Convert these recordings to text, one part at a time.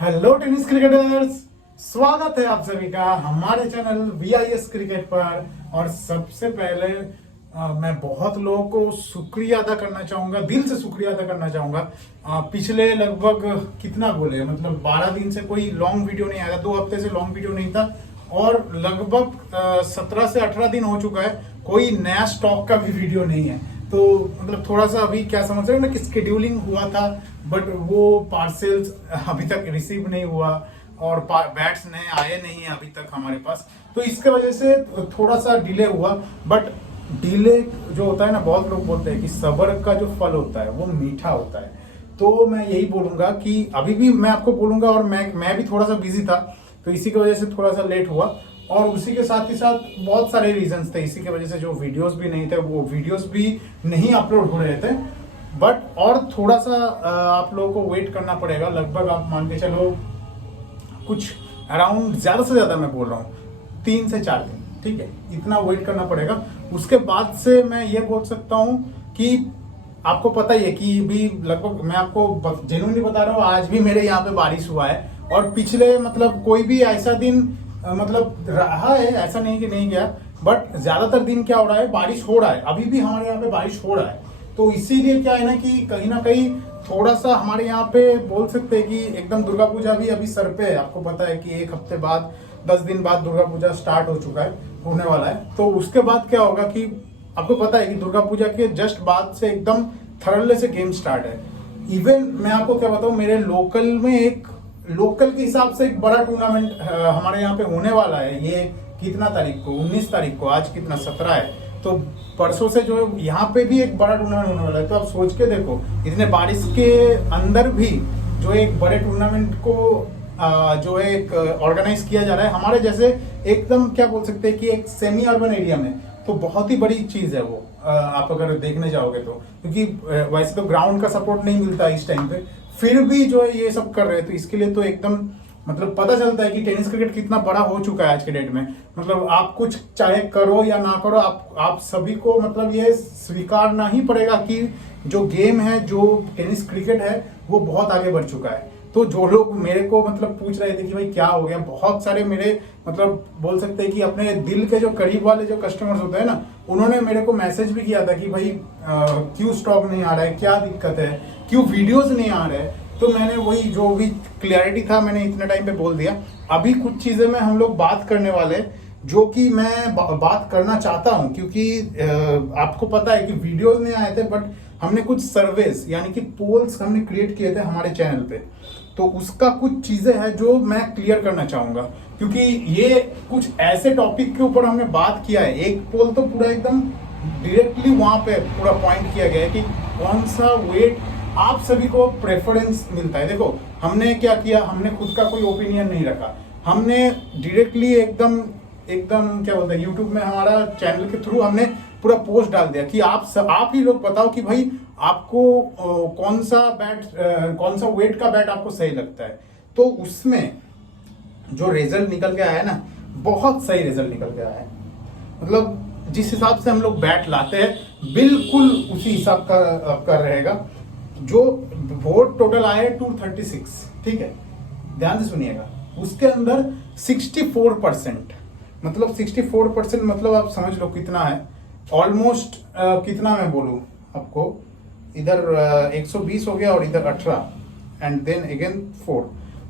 Hello tennis cricketers, स्वागत है आप सभी का हमारे चैनल VIS क्रिकेट पर। और सबसे पहले मैं बहुत लोगों को शुक्रिया अदा करना चाहूंगा, दिल से शुक्रिया अदा करना चाहूंगा। पिछले लगभग कितना बोले, मतलब 12 दिन से कोई लॉन्ग वीडियो नहीं आया था, 2 हफ्ते से लॉन्ग वीडियो नहीं था और लगभग 17 से 18 दिन हो चुका है कोई नया स्टॉक का भी वीडियो नहीं है। तो मतलब थोड़ा सा अभी क्या समझ रहे हो ना कि स्केड्यूलिंग हुआ था बट वो पार्सल्स अभी तक रिसीव नहीं हुआ और बैट्स नए आए नहीं है अभी तक हमारे पास, तो इसके वजह से थोड़ा सा डिले हुआ। बट डिले जो होता है ना, बहुत लोग बोलते हैं कि सब्र का जो फल होता है वो मीठा होता है। तो मैं यही बोलूंगा कि अभी भी मैं आपको बोलूंगा, और मैं भी थोड़ा सा बिजी था तो इसी की वजह से थोड़ा सा लेट हुआ। और उसी के साथ ही साथ बहुत सारे रीजंस थे इसी की वजह से, जो वीडियोस भी नहीं थे वो वीडियोस भी नहीं अपलोड हो रहे थे। बट और थोड़ा सा आप लोगों को वेट करना पड़ेगा, लगभग आप मान के चलो कुछ अराउंड, ज्यादा से ज्यादा मैं बोल रहा हूँ 3 से 4 दिन, ठीक है, इतना वेट करना पड़ेगा। उसके बाद से मैं ये बोल सकता हूँ कि आपको पता ही है कि भी लगभग मैं आपको जेन्युइनली बता रहा हूँ, आज भी मेरे यहाँ पे बारिश हुआ है। और पिछले मतलब कोई भी ऐसा दिन मतलब रहा है, ऐसा नहीं कि नहीं गया, बट ज्यादातर दिन क्या हो रहा है, बारिश हो रहा है, अभी भी हमारे यहाँ पे बारिश हो रहा है। तो इसीलिए क्या है ना कहीं थोड़ा सा हमारे यहाँ पे बोल सकते हैं कि एकदम दुर्गा पूजा भी अभी सर पे है। आपको पता है कि 1 हफ्ते बाद, 10 दिन बाद दुर्गा पूजा स्टार्ट हो चुका है, होने वाला है। तो उसके बाद क्या होगा कि आपको पता है कि दुर्गा पूजा के जस्ट बाद से एकदम थर्डले से गेम स्टार्ट है। इवन मैं आपको क्या बताऊं, मेरे लोकल के हिसाब से एक बड़ा टूर्नामेंट हमारे यहाँ पे होने वाला है। ये कितना तारीख को, 19 तारीख को, आज कितना 17 है, तो परसों से जो है यहाँ पे भी एक बड़ा टूर्नामेंट होने वाला है। तो आप सोच के देखो, इतने बारिश के अंदर भी जो एक बड़े टूर्नामेंट को जो है एक ऑर्गेनाइज किया जा रहा है हमारे जैसे एकदम क्या बोल सकते हैं कि एक सेमी अर्बन एरिया में, तो बहुत ही बड़ी चीज है वो। आप अगर देखने जाओगे तो, क्योंकि वैसे तो ग्राउंड का सपोर्ट नहीं मिलता इस टाइम पे, फिर भी जो है ये सब कर रहे हैं, तो इसके लिए तो एकदम मतलब पता चलता है कि टेनिस क्रिकेट कितना बड़ा हो चुका है आज के डेट में। मतलब आप कुछ चाहे करो या ना करो, आप सभी को मतलब ये स्वीकारना ही पड़ेगा कि जो गेम है, जो टेनिस क्रिकेट है, वो बहुत आगे बढ़ चुका है। तो जो लोग मेरे को मतलब पूछ रहे थे कि भाई क्या हो गया, बहुत सारे मेरे मतलब बोल सकते हैं कि अपने दिल के जो करीब वाले जो कस्टमर्स होते हैं ना, उन्होंने मेरे को मैसेज भी किया था कि भाई क्यों स्टॉक नहीं आ रहा है, क्या दिक्कत है, क्यों वीडियोस नहीं आ रहे हैं। तो मैंने वही जो भी क्लियरिटी था मैंने इतने टाइम पे बोल दिया। अभी कुछ चीजें में हम लोग बात करने वाले जो कि मैं बात करना चाहता हूं, क्योंकि आपको पता है कि वीडियोस नहीं आए थे बट हमने कुछ सर्वेस यानी कि पोल्स हमने क्रिएट किए थे हमारे चैनल पे। तो उसका कुछ चीजें हैं जो मैं क्लियर करना चाहूंगा, क्योंकि ये कुछ ऐसे टॉपिक के ऊपर हमने बात किया है। एक पोल तो पूरा एकदम डायरेक्टली वहां पे पूरा पॉइंट किया गया है कि कौन सा वेट आप सभी को प्रेफरेंस मिलता है। देखो हमने क्या किया, हमने खुद का कोई ओपिनियन नहीं रखा, हमने डायरेक्टली एकदम क्या बोलते हैं, यूट्यूब में हमारा चैनल के थ्रू हमने पूरा पोस्ट डाल दिया कि आप ही लोग बताओ कि भाई आपको कौन सा वेट का बैट आपको सही लगता है। तो उसमें जो रिजल्ट निकल के आया है ना, बहुत सही रिजल्ट निकल के आया है। मतलब जिस हिसाब से हम लोग बैट लाते हैं बिल्कुल उसी हिसाब का आपका रहेगा। जो वोट टोटल आए 236, ठीक है, ध्यान से सुनिएगा। उसके अंदर 64%, मतलब 64% मतलब आप समझ लो कितना है, ऑलमोस्ट कितना मैं बोलूं आपको, इधर 120 हो गया और इधर 18 एंड देन अगेन 4,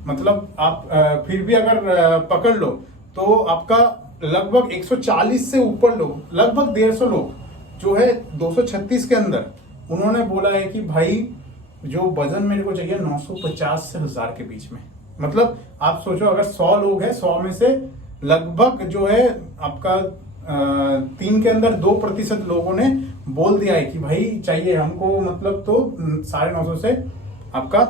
मतलब आप फिर भी अगर पकड़ लो तो आपका लगभग 140 से ऊपर लोग, लगभग 150 लोग जो है 236 के अंदर, उन्होंने बोला है कि भाई जो वजन मेरे को चाहिए 950 से 1000 के बीच में। मतलब आप सोचो अगर 100 लोग हैं, 100 में से लगभग जो है आपका 3 के अंदर 2% लोगों ने बोल दिया है कि भाई चाहिए हमको, मतलब तो 950 से आपका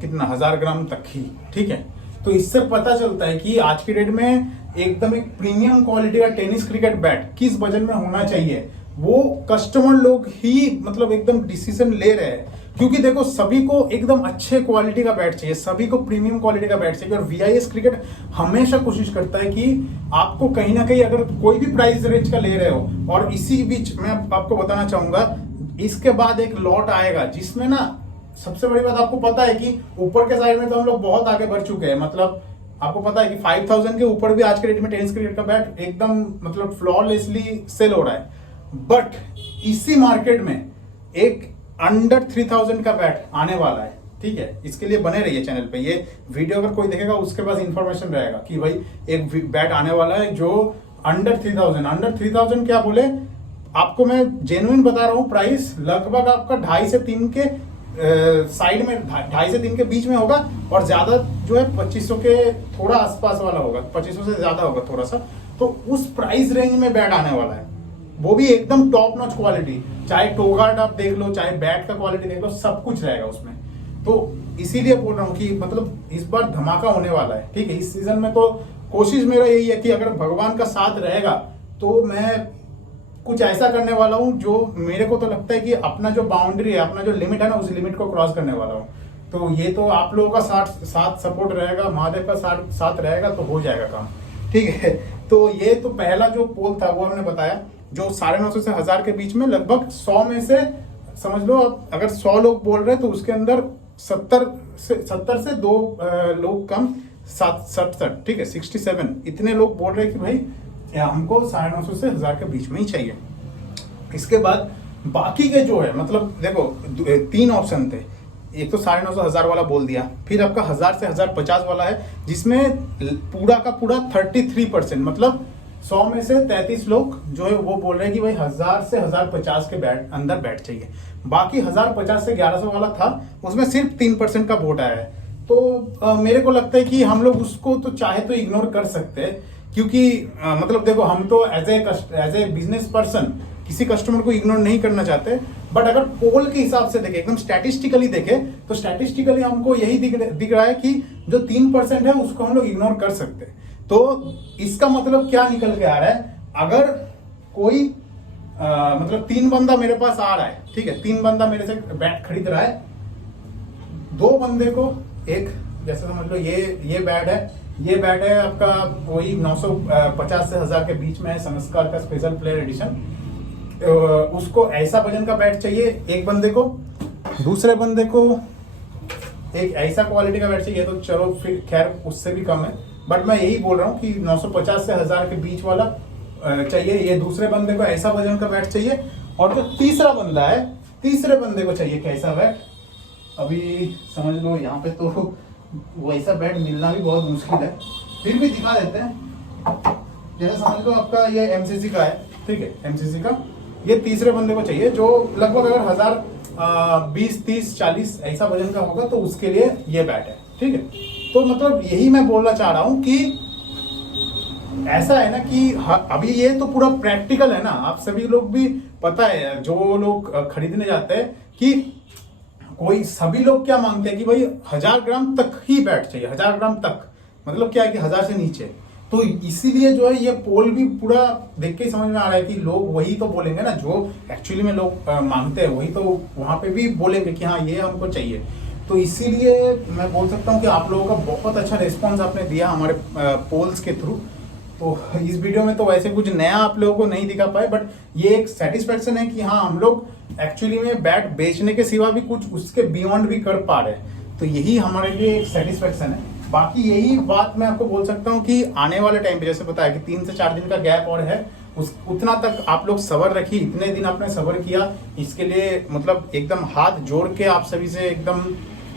कितना 1000 ग्राम तक ही, ठीक है। तो इससे पता चलता है कि आज की डेट में एकदम एक प्रीमियम क्वालिटी का टेनिस क्रिकेट बैट किस वजन में होना चाहिए, वो कस्टमर लोग ही मतलब एकदम डिसीजन ले रहे हैं। क्योंकि देखो सभी को एकदम अच्छे क्वालिटी का बैट चाहिए, सभी को प्रीमियम क्वालिटी का बैट चाहिए। और VIS क्रिकेट हमेशा कोशिश करता है कि आपको कहीं ना कहीं अगर कोई भी प्राइस रेंज का ले रहे हो, और इसी बीच मैं आपको बताना चाहूंगा इसके बाद एक लॉट आएगा जिसमें ना सबसे बड़ी बात आपको पता है कि ऊपर के साइड में तो हम लोग बहुत आगे बढ़ चुके हैं। मतलब आपको पता है कि 5000 के ऊपर भी आज के डेट में टेनिस क्रिकेट का बैट एकदम मतलब फ्लॉलेसली सेल हो रहा है। बट इसी मार्केट में एक अंडर 3000 का बैट आने वाला है, ठीक है। इसके लिए बने रहिए चैनल पे। ये वीडियो अगर कोई देखेगा उसके पास इंफॉर्मेशन रहेगा कि भाई एक बैट आने वाला है जो अंडर 3000 क्या बोले आपको मैं जेन्युइन बता रहा हूँ। प्राइस लगभग आपका 2.5 से 3 के साइड में 2.5 से 3 के बीच में होगा और ज्यादा जो है 2500 के थोड़ा आसपास वाला होगा, 2500 से ज्यादा होगा थोड़ा सा। तो उस प्राइस रेंज में बैट आने वाला है, वो भी एकदम टॉप नॉच क्वालिटी। चाहे टोगार्ड आप देख लो, चाहे बैट का क्वालिटी देख लो, सब कुछ रहेगा उसमें। तो इसीलिए बोल रहा हूँ कि मतलब इस बार धमाका होने वाला है, ठीक है। इस सीजन में तो कोशिश मेरा यही है कि अगर भगवान का साथ रहेगा तो मैं कुछ ऐसा करने वाला हूँ जो मेरे को तो लगता है कि अपना जो बाउंड्री है, अपना जो लिमिट है ना, उस लिमिट को क्रॉस करने वाला हूँ। तो ये तो आप लोगों का साथ सपोर्ट रहेगा, महादेव का साथ रहेगा तो हो जाएगा काम, ठीक है। तो ये तो पहला जो पोल था वो हमने बताया, जो 950 से 1000 के बीच में लगभग 100 में से समझ लो आप, अगर 100 लोग बोल रहे हैं तो उसके अंदर 70 से 2 लोग कम 67, ठीक है, 67 इतने लोग बोल रहे हैं कि भाई हमको 950 से 1000 के बीच में ही चाहिए। इसके बाद बाकी के जो है, मतलब देखो 3 ऑप्शन थे। एक तो 950 1000 वाला बोल दिया, फिर आपका 1000 से 1050 वाला है जिसमें पूरा का पूरा 33% मतलब 100 में से 33 लोग जो है वो बोल रहे हैं कि भाई 1000 से 1050 के अंदर बैट चाहिए। बाकी 1050 से 1100 वाला था, उसमें सिर्फ 3% का वोट आया है। तो मेरे को लगता है कि हम लोग उसको तो चाहे तो इग्नोर कर सकते हैं, क्योंकि मतलब देखो हम तो एज ए बिजनेस पर्सन किसी कस्टमर को इग्नोर नहीं करना चाहते। बट अगर पोल के हिसाब से देखें, एकदम स्टैटिस्टिकली देखें, तो स्टैटिस्टिकली हमको यही दिख रहा है कि जो 3% है उसको हम लोग इग्नोर कर सकते हैं। तो इसका मतलब क्या निकल के आ रहा है, अगर कोई मतलब 3 बंदा मेरे पास आ रहा है, ठीक है, 3 बंदा मेरे से बैट खरीद रहा है, 2 बंदे को एक जैसे समझ लो ये बैट है, ये बैट है आपका वही 950 से 1000 के बीच में है, संस्कार का स्पेशल प्लेयर एडिशन। उसको ऐसा वजन का बैट चाहिए एक बंदे को, दूसरे बंदे को एक ऐसा क्वालिटी का बैट चाहिए। तो चलो फिर खैर उससे भी कम है, बट मैं यही बोल रहा हूँ कि 950 से 1000 के बीच वाला चाहिए। ये दूसरे बंदे को ऐसा वजन का बैट चाहिए, और जो तीसरा बंदा है, तीसरे बंदे को चाहिए कैसा बैट। अभी समझ लो यहाँ पे तो वैसा बैट मिलना भी बहुत मुश्किल है, फिर भी दिखा देते हैं। जैसे समझ लो आपका ये एमसीसी का है, ठीक है, एमसीसी का ये तीसरे बंदे को चाहिए जो लगभग अगर 1020, 30, 40 ऐसा वजन का होगा तो उसके लिए ये बैट है, ठीक है। तो मतलब यही मैं बोलना चाह रहा हूँ कि ऐसा है ना कि अभी ये तो पूरा प्रैक्टिकल है ना, आप सभी लोग भी पता है, जो लोग खरीदने जाते हैं कि कोई सभी लोग क्या मांगते हैं कि भाई 1000 ग्राम तक ही बैट चाहिए, 1000 ग्राम तक, मतलब क्या है कि 1000 से नीचे। तो इसीलिए जो है ये पोल भी पूरा देख के समझ में आ रहा है कि लोग वही तो बोलेंगे ना जो एक्चुअली में लोग मांगते हैं, वही तो वहां पे भी बोलेंगे कि हाँ ये हमको चाहिए। तो इसीलिए मैं बोल सकता हूँ कि आप लोगों का बहुत अच्छा रिस्पॉन्स आपने दिया हमारे पोल्स के थ्रू। तो इस वीडियो में तो वैसे कुछ नया आप लोगों को नहीं दिखा पाए, बट ये एक सेटिस्फेक्शन है कि हाँ हम लोग एक्चुअली में बैट बेचने के सिवा भी कुछ उसके बियॉन्ड भी कर पा रहे हैं। तो यही हमारे लिए एक सेटिस्फेक्शन है। बाकी यही बात मैं आपको बोल सकता हूँ कि आने वाले टाइम पे जैसे बताया कि 3 से 4 दिन का गैप और है, उतना तक आप लोग सब्र रखिए। इतने दिन आपने सब्र किया, इसके लिए मतलब एकदम हाथ जोड़ के आप सभी से एकदम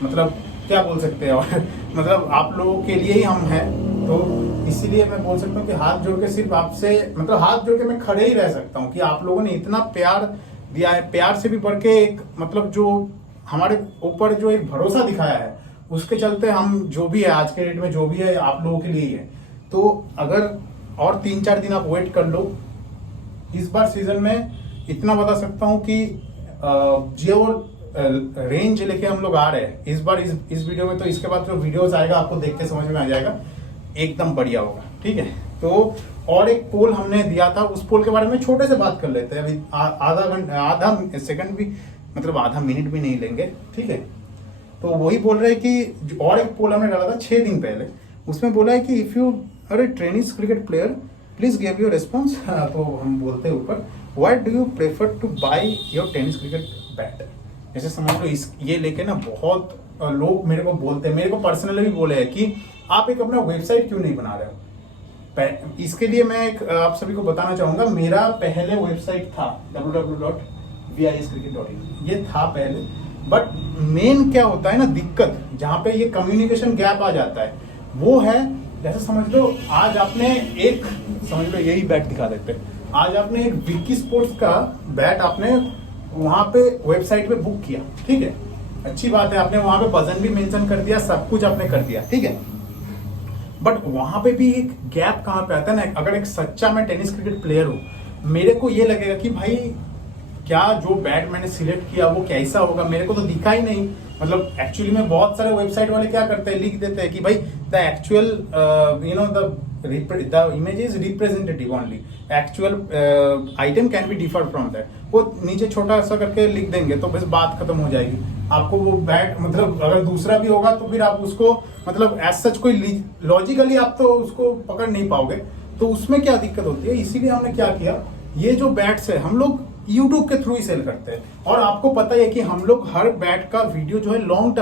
मतलब क्या बोल सकते हैं, और मतलब आप लोगों के लिए ही हम हैं। तो इसीलिए मैं बोल सकता हूँ कि हाथ जोड़ के सिर्फ आपसे मतलब हाथ जोड़ के मैं खड़े ही रह सकता हूँ कि आप लोगों ने इतना प्यार दिया है। प्यार से भी बढ़ के एक मतलब जो हमारे ऊपर जो एक भरोसा दिखाया है, उसके चलते हम जो भी है आज के डेट में जो भी है आप लोगों के लिए ही है। तो अगर और 3-4 दिन आप वेट कर लो, इस बार सीजन में इतना बता सकता हूँ कि जो रेंज लेके हम लोग आ रहे हैं इस बार इस वीडियो में, तो इसके बाद जो वीडियोस आएगा आपको देख के समझ में आ जाएगा, एकदम बढ़िया होगा, ठीक है। तो और एक पोल हमने दिया था, उस पोल के बारे में छोटे से बात कर लेते हैं। अभी आधा सेकंड भी मतलब आधा मिनट भी नहीं लेंगे, ठीक है। तो वही बोल रहे हैं कि और एक पोल हमने डाला था 6 दिन पहले, उसमें बोला है कि if you are a tennis cricket player please give your response. तो हम बोलते हैं ऊपर, why do you prefer to buy your tennis cricket bat. जैसे समझ लो इस ये लेके ना बहुत लोग मेरे को बोलते हैं, मेरे को पर्सनली भी बोले हैं कि आप एक अपना वेबसाइट क्यों नहीं बना रहे हो। इसके लिए मैं एक आप सभी को बताना चाहूंगा, मेरा पहले वेबसाइट था www.viscricket.in, ये था पहले। बट मेन क्या होता है ना दिक्कत, जहाँ पे ये कम्युनिकेशन गैप आ जाता है वो है, जैसे समझ लो आज आपने एक, समझ लो यही बैट दिखा देते हैं, आज आपने एक विक्की स्पोर्ट्स का बैट आपने वहां पे वेबसाइट पे बुक किया, ठीक है, अच्छी बात है, आपने वहां पे वजन भी मेंशन कर दिया, सब कुछ आपने कर दिया, ठीक है। बट वहां पे भी एक गैप कहाँ पे आता है ना, अगर एक सच्चा मैं टेनिस क्रिकेट प्लेयर हूँ, मेरे को ये लगेगा कि भाई क्या जो बैट मैंने सिलेक्ट किया वो कैसा होगा, मेरे को तो दिखा ही नहीं। मतलब एक्चुअली में बहुत सारे वेबसाइट वाले क्या करते हैं, लिख देते हैं कि भाई the actual the image is representative only, actual item can be differ from that, वो नीचे छोटा सा करके लिख देंगे तो बस बात खत्म हो जाएगी। आपको वो बैट मतलब अगर दूसरा भी होगा तो फिर आप उसको मतलब एज सच कोई लॉजिकली आप तो उसको पकड़ नहीं पाओगे, तो उसमें क्या दिक्कत होती है। इसीलिए हमने क्या किया, ये जो बैट्स है हम लोग YouTube के थ्रू ही सेल करते हैं, और आपको पता है कि हम लोग हर बैट का वीडियो जो है लॉन्ग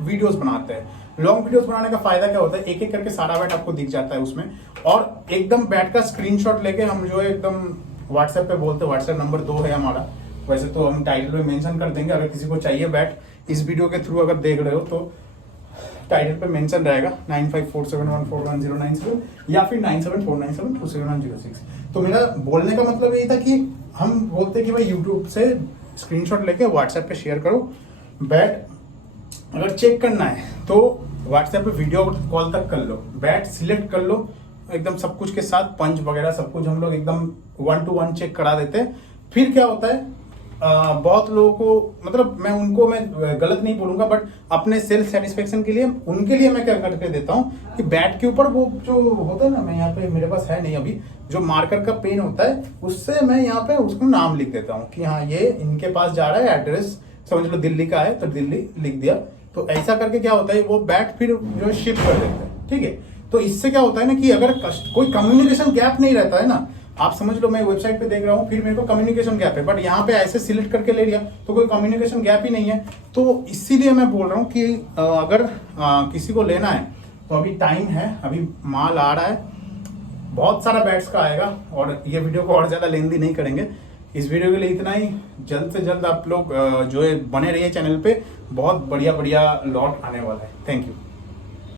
वीडियोस बनाते हैं। लॉन्ग वीडियोस बनाने का फायदा क्या होता है, एक एक करके सारा बैट आपको दिख जाता है उसमें, और एकदम बैट का स्क्रीनशॉट लेके हम जो है एकदम व्हाट्सएप पे बोलते हैं, व्हाट्सएप नंबर 2 है हमारा, वैसे तो हम टाइटल में मेंशन कर देंगे, अगर किसी को चाहिए बैट इस वीडियो के थ्रू अगर देख रहे हो तो टाइटल पे मेंशन रहेगा 9547141097 या फिर 9749727106। तो मेरा बोलने का मतलब यही था कि हम बोलते हैं कि भाई यूट्यूब से स्क्रीनशॉट लेके व्हाट्सएप पे शेयर करो, बैट अगर चेक करना है तो व्हाट्सएप पे वीडियो कॉल तक कर लो, बैट सिलेक्ट कर लो एकदम सब कुछ के साथ, पंच वगैरह सब कुछ हम लोग एकदम 1 to 1 चेक करा देते हैं। फिर क्या होता है, बहुत लोगों को मतलब मैं गलत नहीं बोलूंगा, बट अपने सेल्फ सेटिस्फेक्शन के लिए उनके लिए मैं क्या करके देता हूँ कि बैट के ऊपर वो जो होता है ना, मैं यहाँ पे मेरे पास है नहीं अभी, जो मार्कर का पेन होता है उससे मैं यहाँ पे उसको नाम लिख देता हूँ कि हाँ ये इनके पास जा रहा है, एड्रेस समझ लो दिल्ली का है तो दिल्ली लिख दिया। तो ऐसा करके क्या होता है वो बैट फिर जो है शिप कर देते हैं, ठीक है। तो इससे क्या होता है ना कि अगर कोई कम्युनिकेशन गैप नहीं रहता है ना, आप समझ लो मैं वेबसाइट पे देख रहा हूँ फिर मेरे को कम्युनिकेशन गैप है, बट यहाँ पे ऐसे सिलेक्ट करके ले लिया तो कोई कम्युनिकेशन गैप ही नहीं है। तो इसीलिए मैं बोल रहा हूँ कि अगर किसी को लेना है तो अभी टाइम है, अभी माल आ रहा है, बहुत सारा बैट्स का आएगा, और ये वीडियो को और ज्यादा लेंदी नहीं करेंगे, इस वीडियो के लिए इतना ही। जल्द से जल्द आप लोग जो है बने रहिए चैनल पे, बहुत बढ़िया बढ़िया लॉट आने वाला है। Thank you.